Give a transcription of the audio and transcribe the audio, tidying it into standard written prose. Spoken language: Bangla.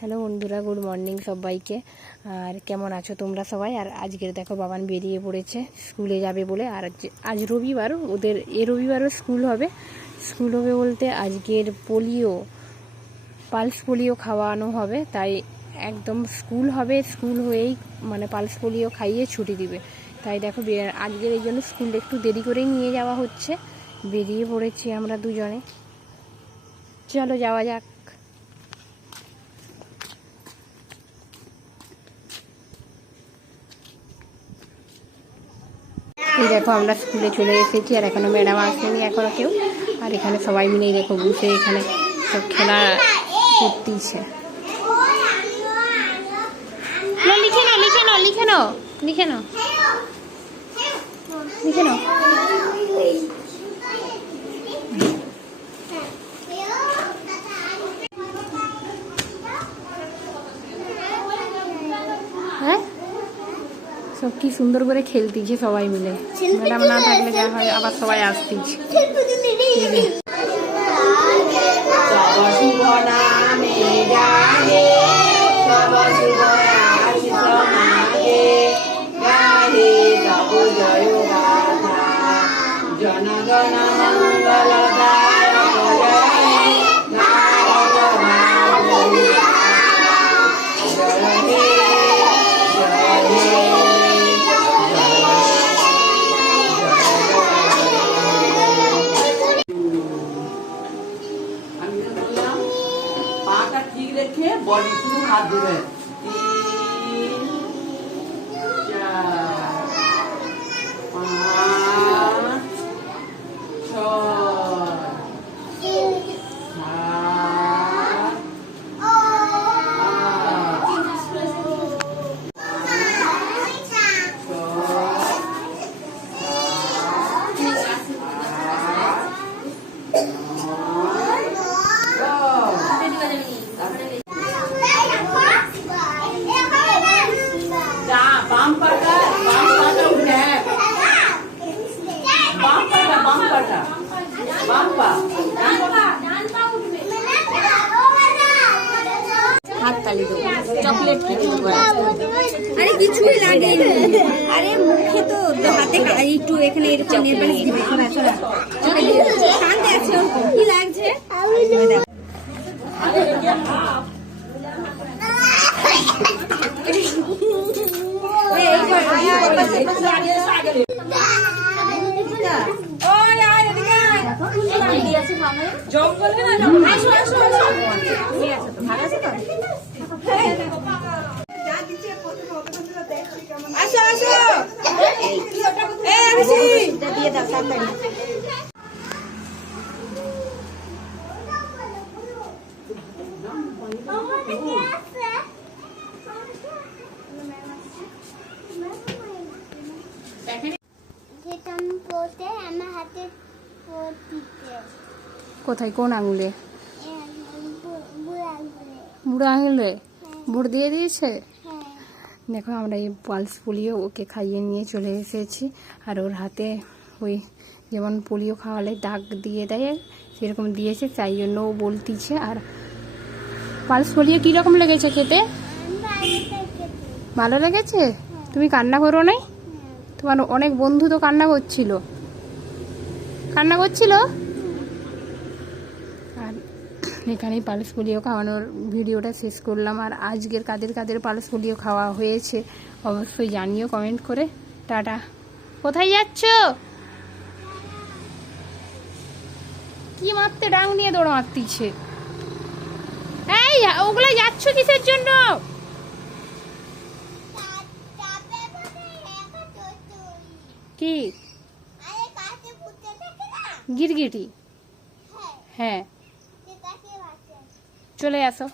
হ্যালো বন্ধুরা, গুড মর্নিং সবাইকে। আর কেমন আছো তোমরা সবাই? আর আজকের দেখো বাবান বেরিয়ে পড়েছে স্কুলে যাবে বলে। আর আজ রবিবার, ওদের রবিবারও স্কুল হবে বলতে আজকের পালস পোলিও খাওয়ানো হবে, তাই একদম স্কুল হবে, স্কুল হয়েই মানে পালস পোলিও খাইয়ে ছুটি দিবে। তাই দেখো আজকের এই জন্য স্কুলটা একটু দেরি করেই নিয়ে যাওয়া হচ্ছে। বেরিয়ে পড়েছি আমরা দুজনে, চলো যাওয়া যাক। এই দেখো আমরা স্কুলে চলে এসেছি, আর এখনো ম্যাডাম আসেনি এখনো কেউ। আর এখানে সবাই মিলেই দেখো বসে এখানে সব খেলা করতেছে। লিখে নাও লিখে নাও লিখে নাও লিখে নাও লিখে নাও। হ্যাঁ, সব কি সুন্দর করে খেলতেছে সবাই মিলে। ম্যাডাম না থাকলে যা হয়, আবার সবাই আসতেছে। রেখে বডি শুধু হাত দিবেন। 3, হাততালি দেবো, চকলেট কিছু আরে কিছুই লাগে। আরে মুখে তো হাতে একটু এখানে এরকম নেল পালিশ দিবে। শান্তি আছে, কি লাগছে? জঙ্গলে না আসো আসো আসো, ঠিক আছে তো, ভালো আছে তো? আসো আসো, এই আসি দিয়ে দাও তাড়াতাড়ি। কোথায়, কোন আঙুলে? বুড়ো আঙুলে ভোট দিয়ে দিয়েছে। দেখো আমরা এই পালস পোলিও ওকে খাইয়ে নিয়ে চলে এসেছি। আর ওর হাতে ওই যেমন পোলিও খাওয়ালে দাগ দিয়ে দেয় সেরকম দিয়েছে, তাই জন্য ও বলতিছে। আর পালস পোলিও কীরকম লেগেছে খেতে? ভালো লেগেছে? তুমি কান্না করো নাই? তোমার অনেক বন্ধু তো কান্না করছিল। আর এখানেই পালস পোলিও খাওয়ানোর ভিডিওটা শেষ করলাম। আর আজকের কাদের কাদের পালস পোলিও খাওয়া হয়েছে অবশ্যই জানিও কমেন্ট করে। টাটা। কোথায় যাচ্ছ? কি মারতে ডাং নিয়ে দৌড় মারতিছে? এই ওগুলো যাচ্ছ কিসের জন্য? কি গিরগিটি? হ্যাঁ, চলে আসো।